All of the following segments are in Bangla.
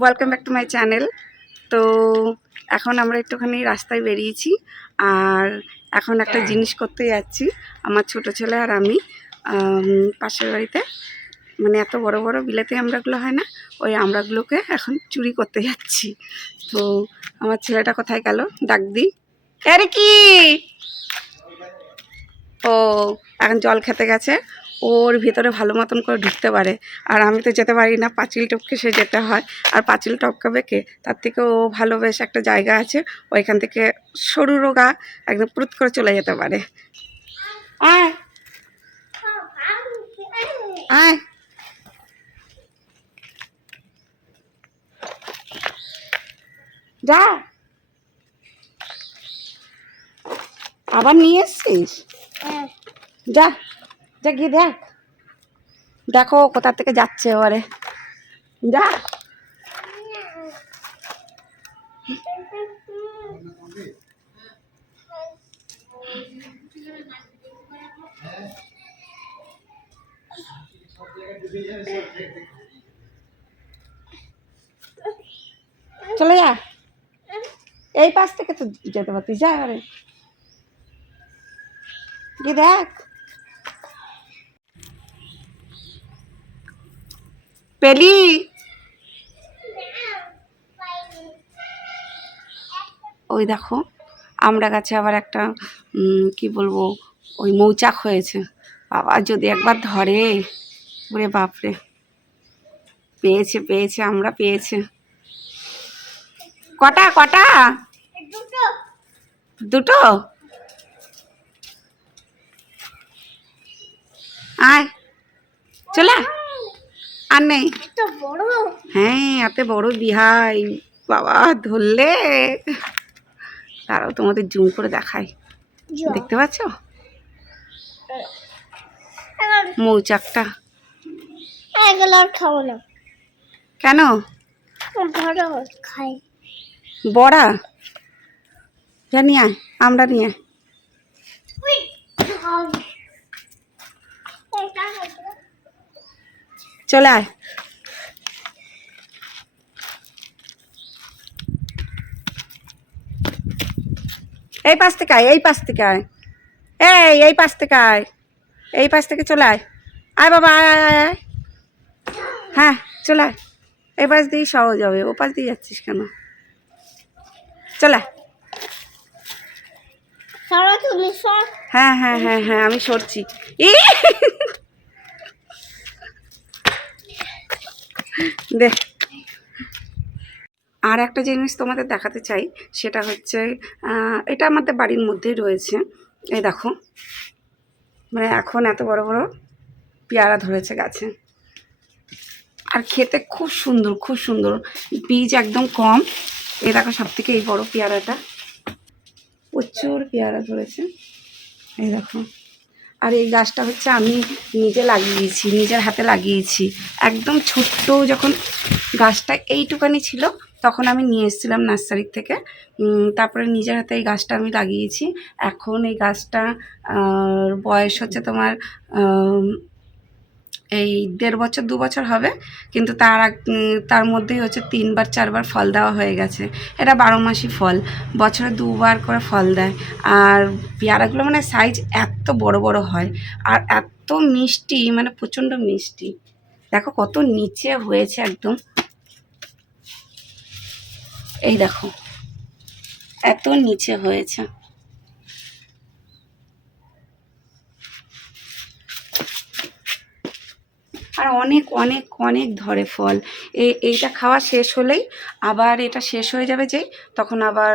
Welcome back to my channel. তো এখন আমরা একটুখানি রাস্তায় বেরিয়েছি আর এখন একটা জিনিস করতে যাচ্ছি আমার ছোট ছেলে আর আমি। পাশের বাড়িতে মানে এত বড় বড় বিলাতি আমড়াগুলো হয় না, ওই আমড়াগুলোকে এখন চুরি করতে যাচ্ছি। তো আমার ছেলেটা কোথায় গেল, ডাক দিই। আরে কি ও এখন জল খেতে গেছে, ওর ভিতরে ভালো মতন করে ঢুকতে পারে, আর আমি তো যেতে পারি না, পাঁচিল টপকে সে যেতে হয়। আর পাঁচিল টপকাবে কে, তার থেকে ও ভালো বেশ একটা জায়গা আছে, ওইখান থেকে সরু রোগা একদম পুরুত করে চলে যেতে পারে। আয় আয়, যা, আবার নিয়ে এসছিস? যা যা গিয়ে দেখ, দেখো কোথা থেকে যাচ্ছে এবারে, যা। চলে যা, এই পাশ থেকে তো যেতে পারতিস, যা এবারে গিয়ে দেখ। পেলি? ওই দেখো আমরা গাছে আবার একটা কি বলবো, ওই মৌচাক হয়েছে। বাবা যদি একবার ধরে, ওরে বাপরে, পেয়েছে পেয়েছে, আমরা পেয়েছে। কটা কটা? দুটো। আয় চলে, আর নেই। হ্যাঁ এত বড় বিহাই, বাবা ধরলে। তারাও তোমাদের জুম করে দেখায়, দেখতে পাচ্ছ মৌচাকটা? খাবো না। কেন? খাই বড়া, যা নিয়ে আয়, আমরা নিয়ে আয়। চলে আয়। এই পাশ থেকে আয়, এই পাশ থেকে আয়, এই পাশ থেকে আয়, এই পাশ থেকে চলে আয়। আয় বাবা, আয় আয় আয় আয়। হ্যাঁ চলে আয়, এই পাশ দিয়েই সহজ হবে, ও পাশ দিয়ে যাচ্ছিস কেন? চলে আয়। হ্যাঁ হ্যাঁ হ্যাঁ হ্যাঁ আমি সরছি। দে, আর একটা জিনিস তোমাদের দেখাতে চাই, সেটা হচ্ছে এটা আমাদের বাড়ির মধ্যেই রয়েছে। এই দেখো, মানে এখন এত বড় বড় পেয়ারা ধরেছে গাছে, আর খেতে খুব সুন্দর, খুব সুন্দর, বীজ একদম কম। এই দেখো সব থেকে এই বড় পেয়ারাটা, প্রচুর পেয়ারা ধরেছে, এই দেখো। আর এই গাছটা হচ্ছে আমি নিজে লাগিয়েছি, নিজের হাতে লাগিয়েছি, একদম ছোট্ট যখন গাছটা এইটুকানি ছিল তখন আমি নিয়ে এসেছিলাম নার্সারির থেকে। তারপরে নিজের হাতে এই গাছটা আমি লাগিয়েছি। এখন এই গাছটা বয়স হচ্ছে তোমার এই 1.5 বছর 2 বছর হবে, কিন্তু তার মধ্যেই হচ্ছে 3বার 4বার ফল দেওয়া হয়ে গেছে। এটা 12 মাসই ফল, বছরে 2বার করে ফল দেয়। আর পেয়ারাগুলো মানে সাইজ এত বড় বড় হয়, আর এত মিষ্টি, মানে প্রচণ্ড মিষ্টি। দেখো কত নিচে হয়েছে একদম, এই দেখো এত নিচে হয়েছে। আর অনেক অনেক অনেক ধরে ফল। এইটা খাওয়া শেষ হলেই আবার এটা শেষ হয়ে যাবে, যেই তখন আবার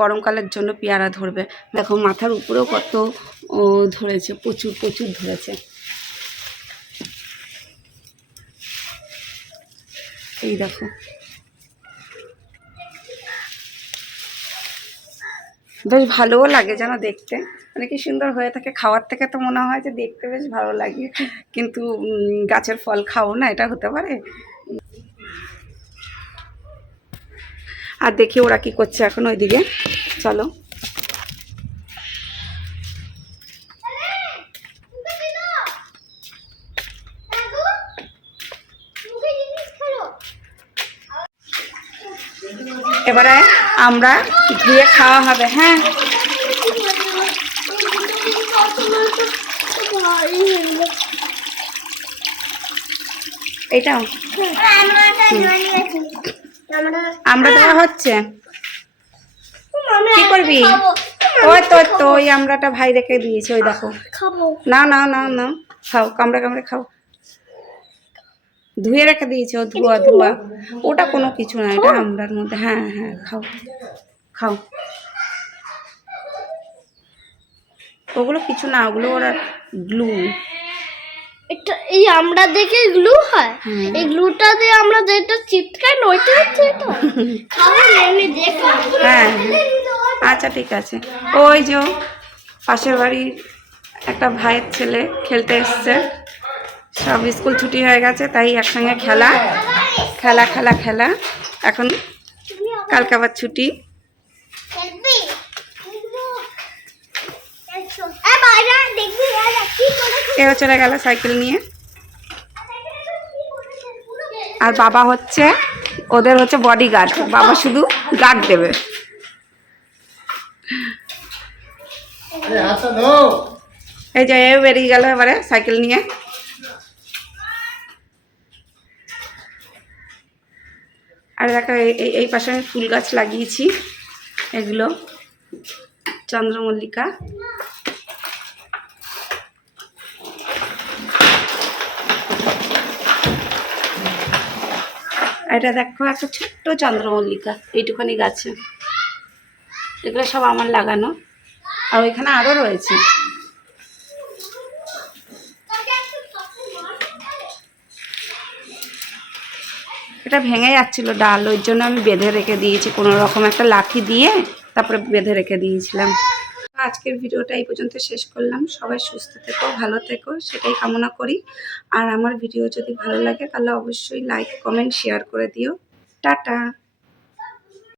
গরমকালের জন্য পেয়ারা ধরবে। দেখো মাথার উপরেও কত ধরেছে, প্রচুর প্রচুর ধরেছে, এই দেখো। বেশ ভালোও লাগে যেন দেখতে, মানে কি সুন্দর হয়ে থাকে। খাওয়ার থেকে তো মনে হয় যে দেখতে বেশ ভালো লাগে, কিন্তু গাছের ফল খাও না, এটা হতে পারে? আর দেখি ওরা কি করছে এখন ওইদিকে, চলো। এবারে আমরা ধুয়ে খাওয়া হবে। হ্যাঁ, এটাও আমরা দেওয়া হচ্ছে। কি করবি? ওই তো ওই আমরাটা ভাই রেখে দিয়েছে, ওই দেখো। না না না না, খাও, কামড়ে কামড়ে খাও। ধুয়ে রেখে দিয়েছে, ও ধোয়া ধোয়া, ওটা কোনো কিছু না, এটা আমরার মধ্যে। হ্যাঁ হ্যাঁ, খাও খাও। ওগুলো কিছু না, ওগুলো ওরা গ্লু। এটা এই আমরা দেখে গ্লু হয়, এই গ্লুটা দিয়ে আমরা যেটা চিপকাই না ওইটা হচ্ছে এটা। খাওয়া এমনি দেখো। হ্যাঁ আচ্ছা ঠিক আছে। ওই যে পাশের বাড়ির একটা ভাইয়ের ছেলে খেলতে এসছে, সব স্কুল ছুটি হয়ে গেছে, তাই একসঙ্গে খেলা খেলা খেলা খেলা। এখন কালকে আবার ছুটি। এও চলে গেল সাইকেল নিয়ে। আর বাবা হচ্ছে ওদের হচ্ছে বডি গার্ড, বাবা শুধু গার্ড দেবে। এই যে এ বেরিয়ে গেল এবারে সাইকেল নিয়ে। আর দেখো এই পাশে আমি ফুল গাছ লাগিয়েছি, এগুলো চন্দ্রমল্লিকা। এটা দেখো একটা ছোট্ট চন্দ্রমল্লিকা, এইটুখানি গাছে। এগুলো সব আমার লাগানো, আর ওইখানে আরও রয়েছে। এটা ভেঙে যাচ্ছিল ডাল, ওই জন্য আমি বেঁধে রেখে দিয়েছি, কোনো রকম একটা লাঠি দিয়ে তারপরে বেঁধে রেখে দিয়েছিলাম। আজকের ভিডিওটা এই পর্যন্ত শেষ করলাম। সবাই সুস্থ থেকো, ভালো থেকো, সেটাই কামনা করি। আর আমার ভিডিও যদি ভালো লাগে তাহলে অবশ্যই লাইক কমেন্ট শেয়ার করে দিও। টাটা।